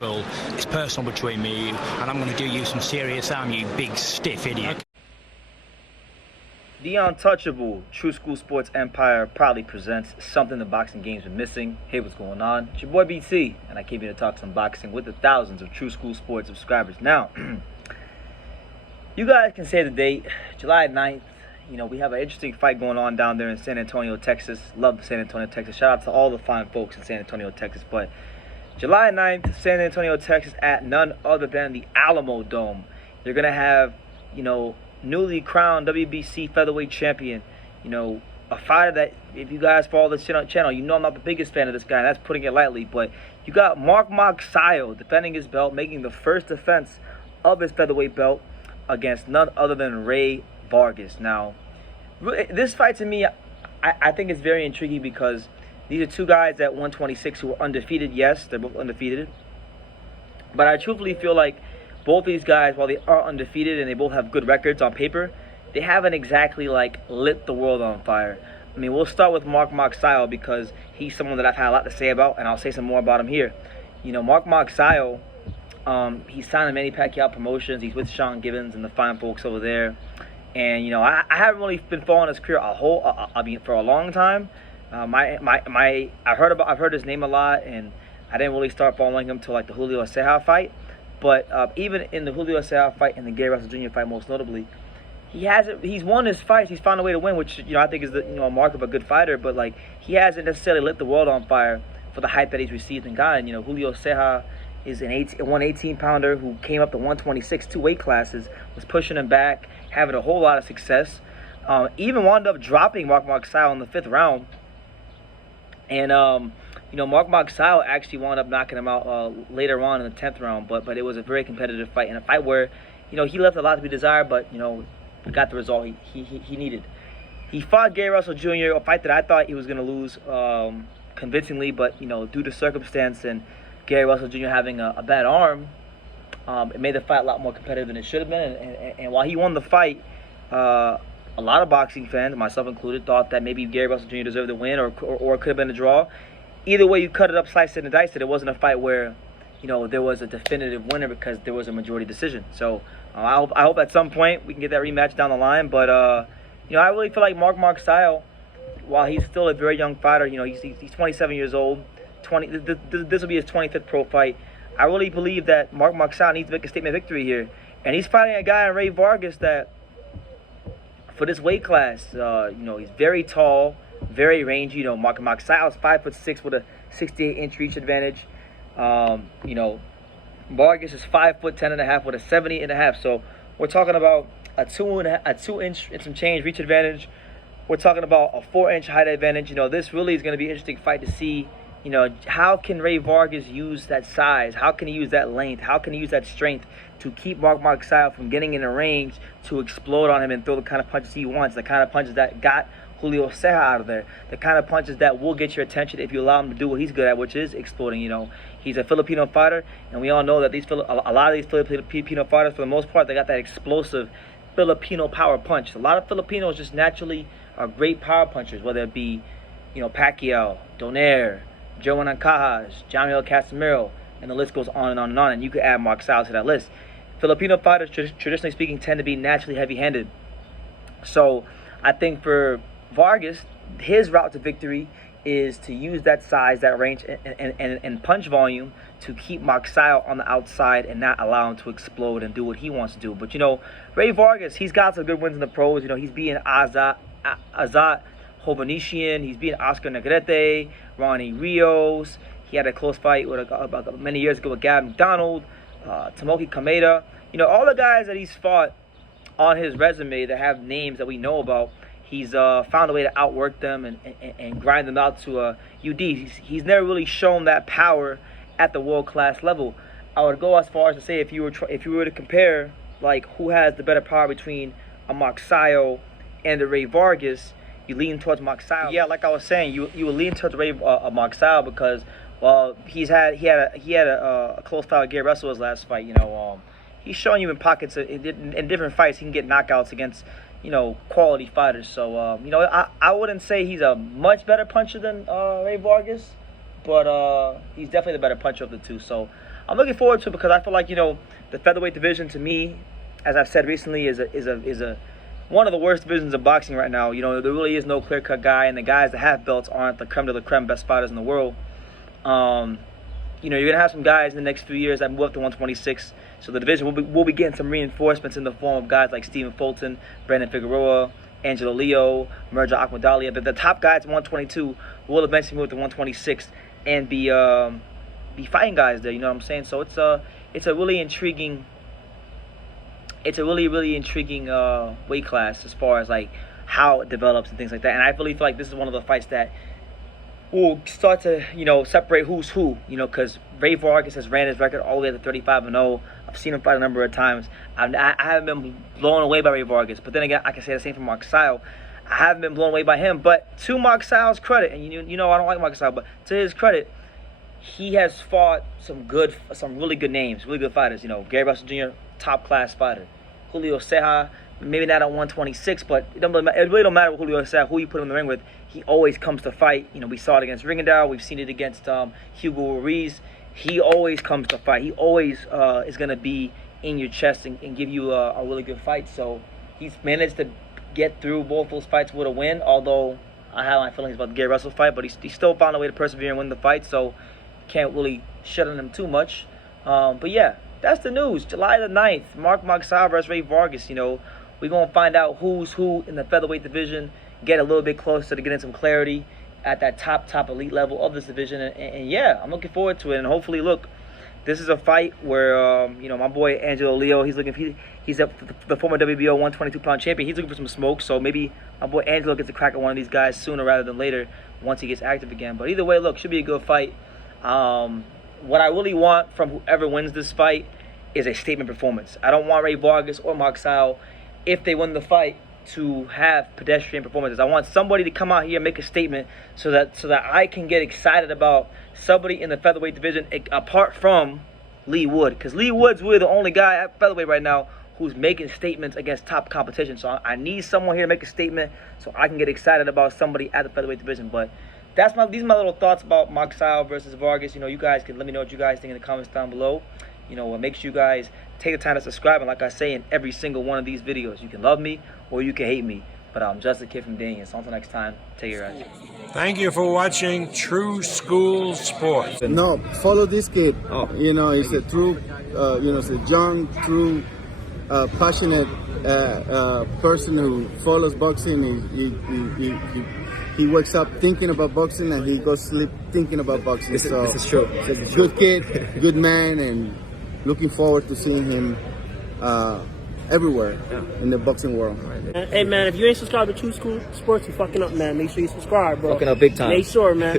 Well, it's personal between me and you, and I'm going to do you some serious harm, you big stiff idiot. The Untouchable True School Sports Empire proudly presents something the boxing games are missing. Hey, what's going on? It's your boy BT, and I came here to talk some boxing with the thousands of True School Sports subscribers. Now, you guys can say the date, July 9th. You know, we have an interesting fight going on down there in San Antonio, Texas. Love San Antonio, Texas. Shout out to all the fine folks in San Antonio, Texas. But July 9th, San Antonio, Texas, at none other than the Alamo Dome. You're going to have, newly crowned WBC featherweight champion, a fighter that, if you guys follow this channel, you know I'm not the biggest fan of this guy. That's putting it lightly. But you got Magsayo defending his belt, making the first defense of his featherweight belt against none other than Rey Vargas. Now, this fight to me, I think is very intriguing because these are two guys at 126 who are undefeated. Yes, they're both undefeated. But I truthfully feel like both these guys, while they are undefeated and they both have good records on paper, they haven't exactly lit the world on fire. I mean, we'll start with Magsayo because he's someone that I've had a lot to say about, and I'll say some more about him here. Magsayo, he's signed in many Pacquiao promotions. He's with Sean Gibbons and the fine folks over there. And I haven't really been following his career for a long time. I've heard his name a lot, and I didn't really start following him till the Julio Ceja fight. But even in the Julio Ceja fight and the Gary Russell Jr. fight, most notably, he's won his fights. He's found a way to win, which I think is a mark of a good fighter. But he hasn't necessarily lit the world on fire for the hype that he's received and gotten. Julio Ceja is a 118-pounder who came up to 126, two weight classes, was pushing him back, having a whole lot of success. Even wound up dropping Magsayo in the 5th round. And Magsayo actually wound up knocking him out later on in the 10th round, but it was a very competitive fight, and a fight where he left a lot to be desired, but he got the result he needed. He fought Gary Russell Jr., a fight that I thought he was going to lose convincingly, but due to circumstance and Gary Russell Jr. having a bad arm, it made the fight a lot more competitive than it should have been. And while he won the fight, a lot of boxing fans, myself included, thought that maybe Gary Russell Jr. deserved the win, or it could have been a draw. Either way you cut it up, slice it and dice it, it wasn't a fight where there was a definitive winner because there was a majority decision. So I hope at some point we can get that rematch down the line. But I really feel like Magsayo, while he's still a very young fighter, he's 27 years old. This will be his 25th pro fight. I really believe that Magsayo needs to make a statement victory here, and he's fighting a guy in Rey Vargas that, for this weight class, he's very tall, very rangy. Magsayo is 5'6" with a 68-inch reach advantage. Vargas is 5'10.5" with a 70.5. So we're talking about a 2-inch and some change reach advantage. We're talking about a 4-inch height advantage. This really is going to be an interesting fight to see. How can Rey Vargas use that size? How can he use that length? How can he use that strength to keep Magsayo from getting in the range to explode on him and throw the kind of punches he wants, the kind of punches that got Julio Ceja out of there, the kind of punches that will get your attention if you allow him to do what he's good at, which is exploding. He's a Filipino fighter, and we all know that a lot of these Filipino fighters, for the most part, they got that explosive Filipino power punch. A lot of Filipinos just naturally are great power punchers, whether it be Pacquiao, Donaire, Joe Ancajas, Jamil Casimiro, and the list goes on and on and on, and you could add Magsayo to that list. Filipino fighters, traditionally speaking, tend to be naturally heavy-handed. So I think for Vargas, his route to victory is to use that size, that range, and punch volume to keep Magsayo on the outside and not allow him to explode and do what he wants to do. But Rey Vargas, he's got some good wins in the pros. He's beating Azat Hovhannissian, he's beating Oscar Negrete, Ronnie Rios. He had a close fight with many years ago with Gab McDonald, Tomoki Kameda. All the guys that he's fought on his resume that have names that we know about, he's found a way to outwork them and grind them out to a UD. He's never really shown that power at the world-class level. I would go as far as to say if you were to compare who has the better power between a Magsayo and a Rey Vargas, you lean towards Magsayo. Yeah, like I was saying, you would lean towards Magsayo because, well, he had a close fight with Gary Russell his last fight. He's showing you in pockets in different fights he can get knockouts against quality fighters. So I wouldn't say he's a much better puncher than Rey Vargas, but he's definitely the better puncher of the two. So I'm looking forward to it because I feel like, you know, the featherweight division to me, as I've said recently, is a one of the worst divisions of boxing right now. You know, there really is no clear-cut guy, and the guys that have belts aren't the creme de la creme best fighters in the world. You know, you're gonna have some guys in the next few years that move up to 126. So the division will be getting some reinforcements in the form of guys like Stephen Fulton, Brandon Figueroa, Angelo Leo, Merja Akmadalia. But the top guys at 122 will eventually move to 126 and be fighting guys there. You know what I'm saying? So it's a really intriguing. It's a really intriguing weight class as far as like how it develops and things like that. And I really feel like this is one of the fights that will start to, you know, separate who's who, you know, because Rey Vargas has ran his record all the way to 35-0. I've seen him fight a number of times. I haven't been blown away by Rey Vargas, but then again, I can say the same for Magsayo. I haven't been blown away by him, but to Magsayo's credit, and you know I don't like Magsayo, but to his credit, he has fought some really good names, really good fighters. You know, Gary Russell Jr., top class fighter. Julio Ceja, maybe not at 126, but it really don't matter with Julio Ceja, who you put him in the ring with. He always comes to fight. You know, we saw it against Ringendahl. We've seen it against Hugo Ruiz. He always comes to fight. He always is going to be in your chest and give you a really good fight. So he's managed to get through both those fights with a win, although I have my feelings about the Gary Russell fight, but he still found a way to persevere and win the fight, so can't really shut on him too much. But yeah, that's the news. July the 9th, Mark Magsayo versus Rey Vargas. You know, we're going to find out who's who in the featherweight division, get a little bit closer to getting some clarity at that top elite level of this division. And yeah, I'm looking forward to it. And hopefully, look, this is a fight where, you know, my boy Angelo Leo, he's the former WBO 122-pound champion. He's looking for some smoke. So maybe my boy Angelo gets a crack at one of these guys sooner rather than later once he gets active again. But either way, look, should be a good fight. What I really want from whoever wins this fight is a statement performance. I don't want Rey Vargas or Magsayo, if they win the fight, to have pedestrian performances. I want somebody to come out here and make a statement so that I can get excited about somebody in the featherweight division apart from Lee Wood, because Lee Wood's really the only guy at featherweight right now who's making statements against top competition. So I need someone here to make a statement so I can get excited about somebody at the featherweight division. But these are my little thoughts about Magsayo versus Vargas. You know, you guys can let me know what you guys think in the comments down below. You know, make sure you guys take the time to subscribe. And like I say in every single one of these videos, you can love me or you can hate me. But I'm just a kid from Daniel. So until next time, take care, guys. Thank you for watching True School Sports. No, follow this kid. Oh. You know, he's a true, you know, it's a young, true, passionate person who follows boxing. He wakes up thinking about boxing and he goes to sleep thinking about boxing. This is true. This is good kid, good man, and looking forward to seeing him everywhere in the boxing world. Hey man, if you ain't subscribed to True School Sports, you fucking up, man. Make sure you subscribe, bro. Fucking up big time. Make sure, man.